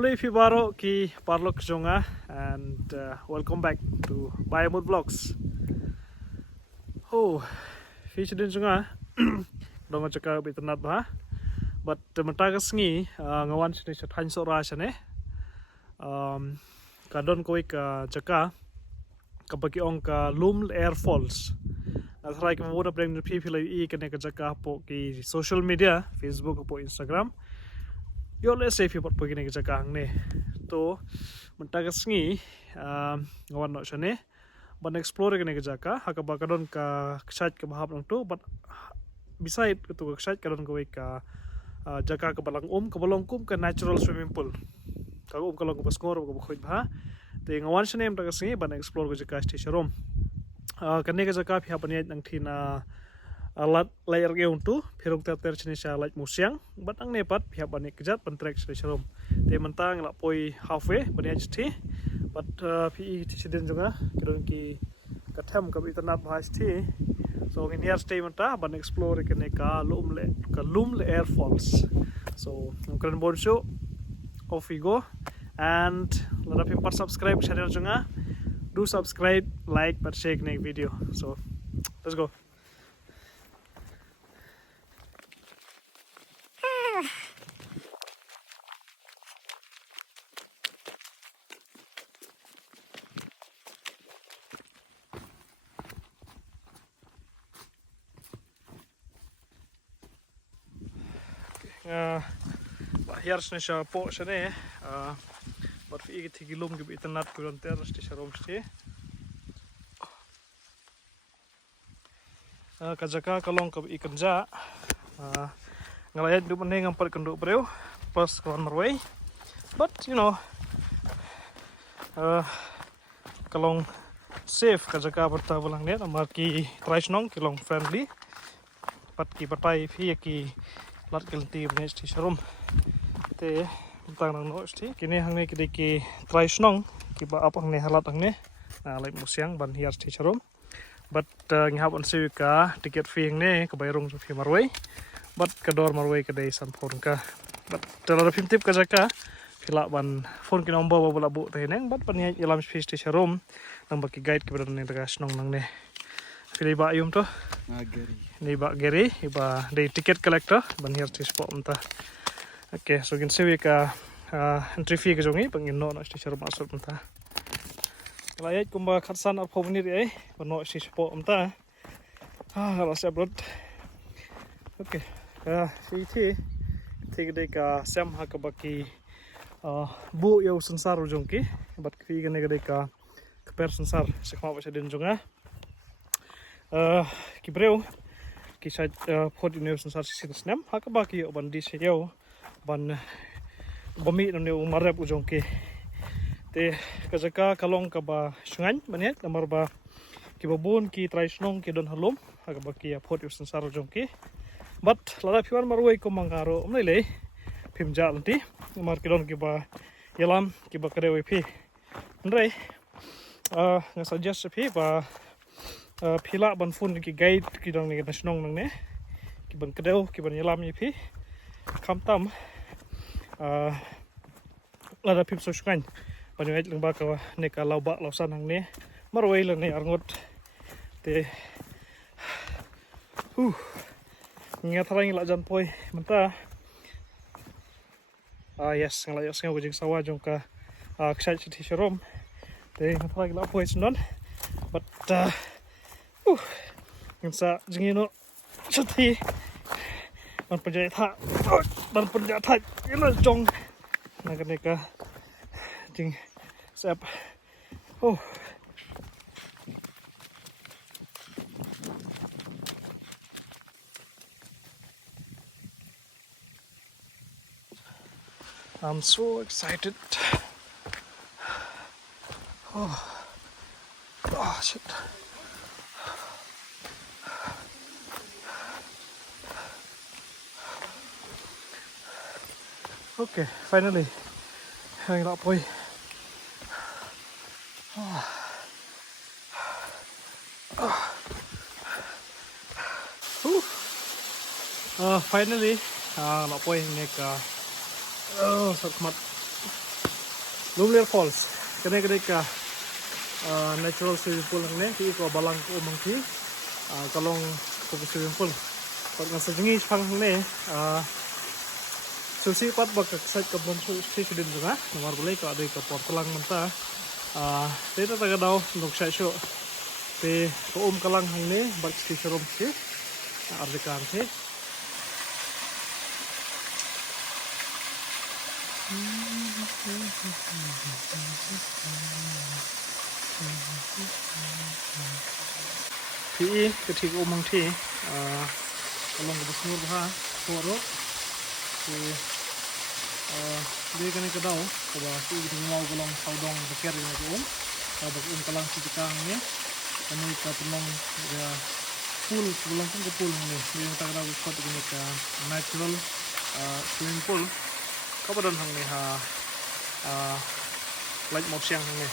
Play Fibaro ki Parlok Jonga and welcome back to Biomod Vlogs. Oh, fish din Jonga. Dong jaka bitnat ba. But mentagas ngi ngawan sini chathan Sohra sane. Kadon koi ka jaka kabaki ong ka Lyer Falls. Nasray ka mo na preng people I kene ka jaka po ki social media, Facebook po Instagram. Yo let's say if you put pagini ka jaka ang ne. To mentagas ngi ngawan no sane. Ban explore kene ka jaka hakaba kadon ka ksat ka bahap nang to but beside to ka ksat kadon koi ka jaka ka balang kabalong kum ka natural swimming pool. Kago kalong ko paskor ko khoj ba. Te ngawan sane mentagas ngi ban explore ka jaka sti sharom. Kane ka jaka phi hapani nang thina alat layer ge untu phirong ter chini sha Laitmawsiang but ang nepat pihak bani kejat pentrek sri sharom te mentang la poi halfway bani sti but pi tidin juga kidon ki katham ka internet bhas thi so in here stay menta ban explore kene ka Lyer Falls so kren bon show off we go and let people subscribe channel juga do subscribe like but share next video so let's go. Hier is een poosje nee, maar voor ik het geloof ik het net kunnen terras die sharom sti. Kajaka kalong kab ikan ja, ngalayat du mending ang perkenduk breu, pas kawan marway, but you know, kalong safe kajaka bertabalang net, amar ki price nong kalong friendly, pat ki patai fi ki lat kelti bnes ti sharom. Te tang nang no sti kini hang ne ki try snong ki ba apang ne halat ang ne Laitmawsiang ban hiar sti charom but ngihap on siwi ka ticket fee ne ka bayrong fi marway but kador marway Kadei san phone ka but tala film tip ka jaka phila ban phone ki number ba bula bu te neng but ban hi ilam fi sti charom nang ba ki guide ki ban ne daga snong nang ne philai ba yum to ni ba geri iba de ticket collector ban hiar sti spot unta. Okay, so you can see we ka entry fee ka jongi pangin no na sti sharom asur menta. Layat kumba khatsan ar phobni re no sti spot menta. Hala sabrot. Okay. Si thi de ka sam ha ka baki bu yo sansar jongki but fi gane de ka per sansar sekma ba din jonga. Ki breu ki sa phot ni sansar si snam ha ka baki ban di se yo ban bami namne umarap ujongke te kajaka kalong ka ba sungan banet namar ba ki babun ki traisnong ki don halom aga ba ki phot usan sar ujongke but lada phiwan marway ko mangaro umlele phimja lanti namar ki don ki ba yalam ki ba karewe phi ndrai nga suggest phi ba phila ban fun ki guide ki don ni nasnong nang ne ki ban kadeu ki ban yalam ni phi kamtam lada pip so shkan banyu lang ba ka ne ka lawba lawsan hang ne marway lang ne arngot te nga tharang la jan poi menta yes ngla yos nga wajing sawa jong ka ksai chi sharom te nga tharang la poi sunan but ngsa jingino chathi ban penjat tha ban penjat tha ila jong naganeka jing sap I'm so excited. Shit. Okay, finally, hang up boy. Finally, nak boy nek sat mat Pung Lyer Falls Kadei ka natural swimming pool ni ti ko balang ko umang ti kalong ko swimming pool pag nasa jingi phang ni susi pat bak site ka bom susi kedin juga nomor boleh ko adai ka portalang menta te ta taga daw nuk sha sho te ko kalang hang ni bak sti serum ti ardikan ti thì cái thịt ôm bằng thì còn lòng của smooth ha Sohra thì đây cái này cái đầu của bà chị thì mau cái lòng sau đông và kẹt này cái bạc cái lòng chỉ cái này cái này cái lòng pool cái lòng không có pool này đây người ta cái đầu có cái natural swimming pool các bạn hàng này Laitmawsiang hàng này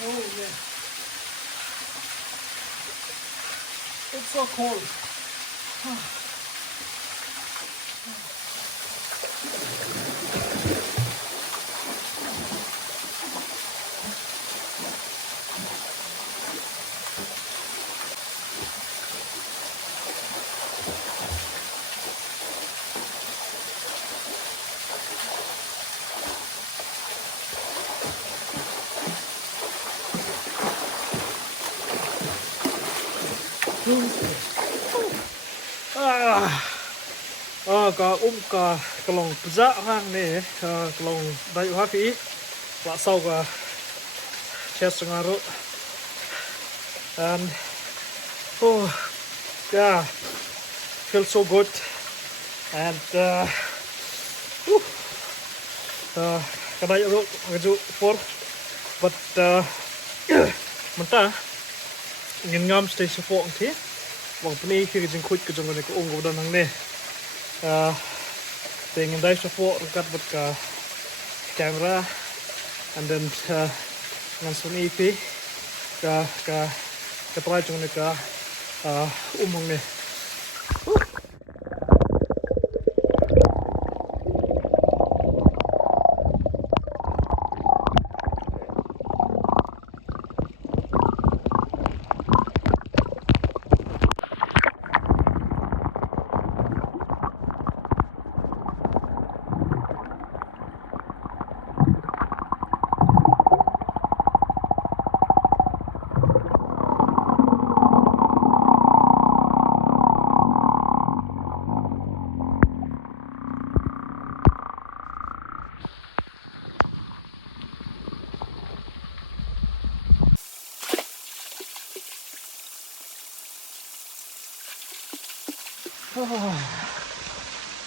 Oh yeah. It's so cold. Ka ka kalong pza hang ne kalong dai ha fi wa sau ka chest ngaro and oh yeah feels so good and kadai ro ngaju for but manta ngin ngam stay support thi wang pni khi jing khut ka jong ne ko ong go dan hang ne ingin dive support kat buat ke kamera and then dengan Sony EP ke try chung ni ka umong ni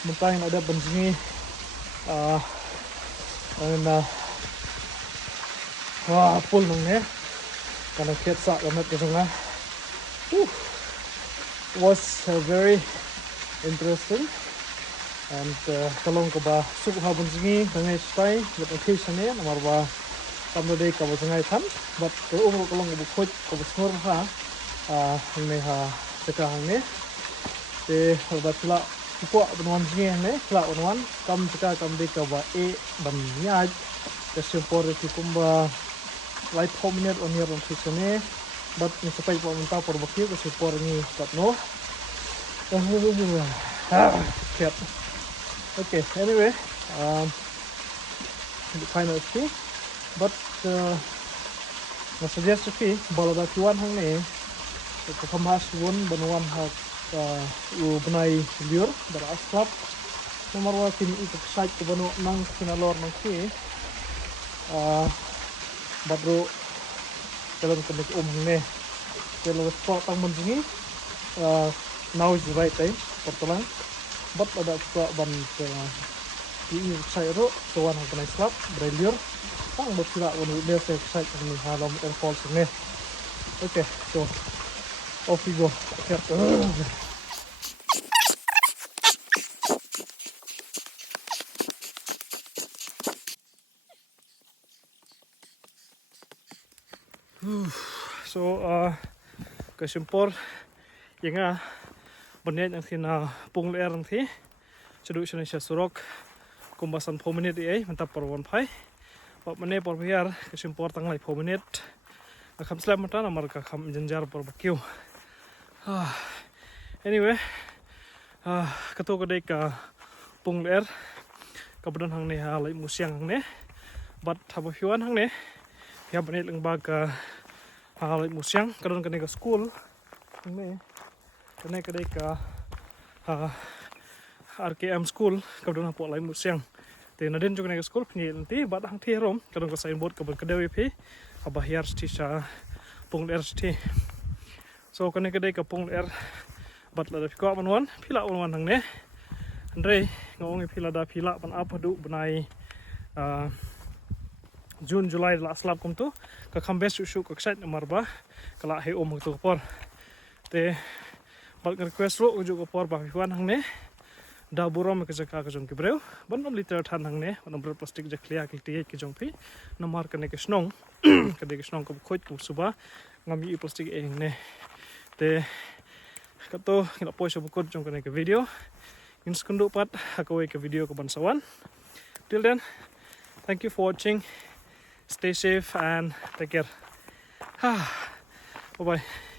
Muntah yang ada bensingi dan pool nungnya karena kita banget ke sungai was very interesting and kalong kaba subha bensingi dengan stay with occasion ya nomor ba kamu deh kaba sungai kan but umur kalong kaba kuat kaba semua ini jaka ini bat la ko banwan nge ne la banwan kam jaka kam de ka ba ban ieid ka simpor ki kumba light minute on here on fisone but ni sapai po menta por bakki ka simpor ni kat no okay anyway the final fee but na suggest fee bala da tuan hang ne kemas won banuan hak u benai liur dar aslap nomor wa kini ikut site ke banu nang sinalor nang ki badro kalau kena ne kalau spot tang menjingi now is the right time pertolongan but ada spot ban ini saya ro kawan hak benai slap berliur tang bersila won dia site ni halom Lyer Falls ni. Okay, so off we go. So kesimpor yang benet yang sina Pung Lyer yang thi ceduk sini surok kumbasan 4 minit mantap perwan pai 4 menit por biar kesimpor tang lai 4 menit akam slam mata namar ka kham jenjar barbecue. Anyway, ketua Kadei ka Pung Lyer kabudan hang ne Laitmawsiang hang ne bat habuan hang ne pihak benet leng baga Laitmawsiang kadon kene ka school hang ne kene Kadei ka RKM school kabudan hapo Laitmawsiang te naden jo kene ka school pni nanti bat hang thi rom kadon ka signboard kabun Kadei pi abahyar sti sa Pung Lyer sti. So kene Kadei ka Pung Lyer bat la ko manwan pila wanwan hang ne andre ngong pila da pila pan apa du benai June July la slap kom tu ka khambes su ka site nomor ba kala he om tu por te bal request ro uju ko por ba wan hang ne da burom ka jaka ka jong ki breu ban nom liter than hang ne ban ber plastic ja clear ki ti ki jong pi nomor ka ne ke snong ka de ke snong ko khoj ku suba ngami plastic e ne te kato kina pois bukod jong ka ne ke video in sekundo pat kawei ke video ke bansawan. Till then, thank you for watching. Stay safe and take care. Bye bye.